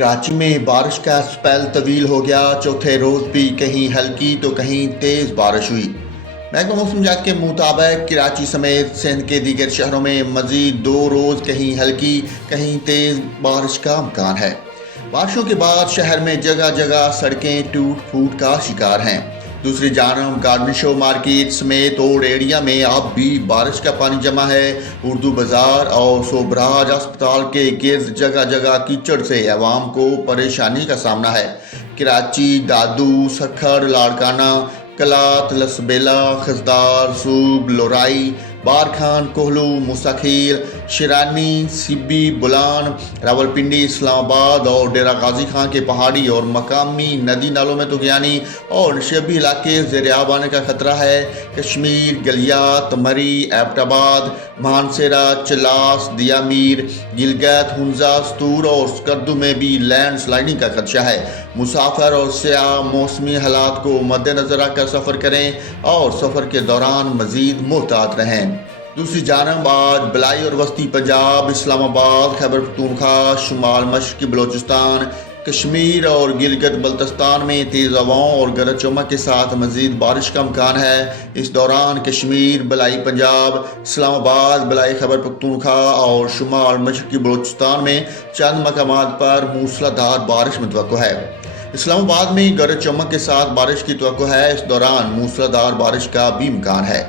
کراچی میں بارش کا سپیل طویل ہو گیا۔ چوتھے روز بھی کہیں ہلکی تو کہیں تیز بارش ہوئی۔ محکمہ موسمیات کے مطابق کراچی سمیت سندھ کے دیگر شہروں میں مزید 2 روز کہیں ہلکی کہیں تیز بارش کا امکان ہے۔ بارشوں کے بعد شہر میں جگہ جگہ سڑکیں ٹوٹ پھوٹ کا شکار ہیں۔ دوسری جانب گارڈن شو مارکیٹ سمیت اور ایریا میں اب بھی بارش کا پانی جمع ہے۔ اردو بازار اور صوبراج ہسپتال کے گرد جگہ جگہ کیچڑ سے عوام کو پریشانی کا سامنا ہے۔ کراچی، دادو، سکھر، لاڑکانہ، کلات، لسبیلا، خزدار، سوب، لورائی، بارکھان، کوہلو، موسیٰ کھیل، شیرانی، سیبی، بولان، راولپنڈی، اسلام آباد اور ڈیرہ غازی خان کے پہاڑی اور مقامی ندی نالوں میں طغیانی اور نشیبی علاقے زیر آب آنے کا خطرہ ہے۔ کشمیر، گلیات، مری، ایبٹ آباد، مانسیرہ، چلاس، دیا میر، گلگت، ہنزا، ستور اور سکردو میں بھی لینڈ سلائیڈنگ کا خدشہ ہے۔ مسافر اور سیاح موسمی حالات کو مد نظر رکھ کر سفر کریں اور سفر کے دوران مزید محتاط رہیں۔ دوسری جانب آج بلائی اور وسطی پنجاب، اسلام آباد، خیبر پختونخوا، شمال مشرقی بلوچستان، کشمیر اور گلگت بلتستان میں تیز ہواؤں اور گرج چمک کے ساتھ مزید بارش کا امکان ہے۔ اس دوران کشمیر، بلائی پنجاب، اسلام آباد، بلائی خیبر پختونخوا اور شمال مشرقی بلوچستان میں چند مقامات پر موسلا دھار بارش متوقع ہے۔ اسلام آباد میں گرج چمک کے ساتھ بارش کی توقع ہے۔ اس دوران موسلا دھار بارش کا بھی امکان ہے۔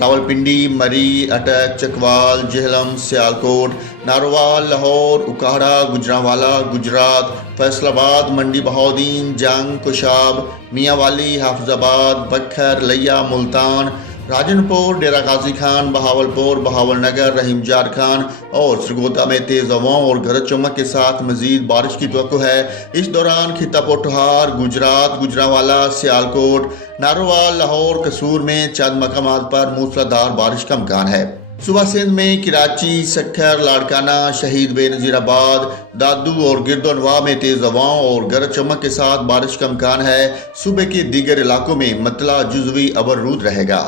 راولپنڈی، مری، اٹک، چکوال، جہلم، سیالکوٹ، ناروال، لاہور، اکاڑہ، گوجرانوالا، گجرات، فیصل آباد، منڈی بہاؤالدین، جنگ، کوشاب، میاں والی، حافظ آباد، بکھر، لیا، ملتان، راجن پور، ڈیرہ غازی خان، بہاولپور، بہاول نگر، رحیم جارکھان اور سرگودا میں تیز ہواؤں اور گرج چمک کے ساتھ مزید بارش کی توقع ہے۔ اس دوران خطہ پوٹھہار، گجرات، گوجرانوالا، سیالکوٹ، ناروال، لاہور، قصور میں چند مقامات پر موسلا دھار بارش کا امکان ہے۔ صبح سندھ میں کراچی، سکھر، لاڑکانہ، شہید بے نظیر آباد، دادو اور گرد و نواح میں تیز ہواؤں اور گرج چمک کے ساتھ بارش کا امکان ہے۔ صوبے کے دیگر علاقوں میں مطلع جزوی ابر رود رہے گا۔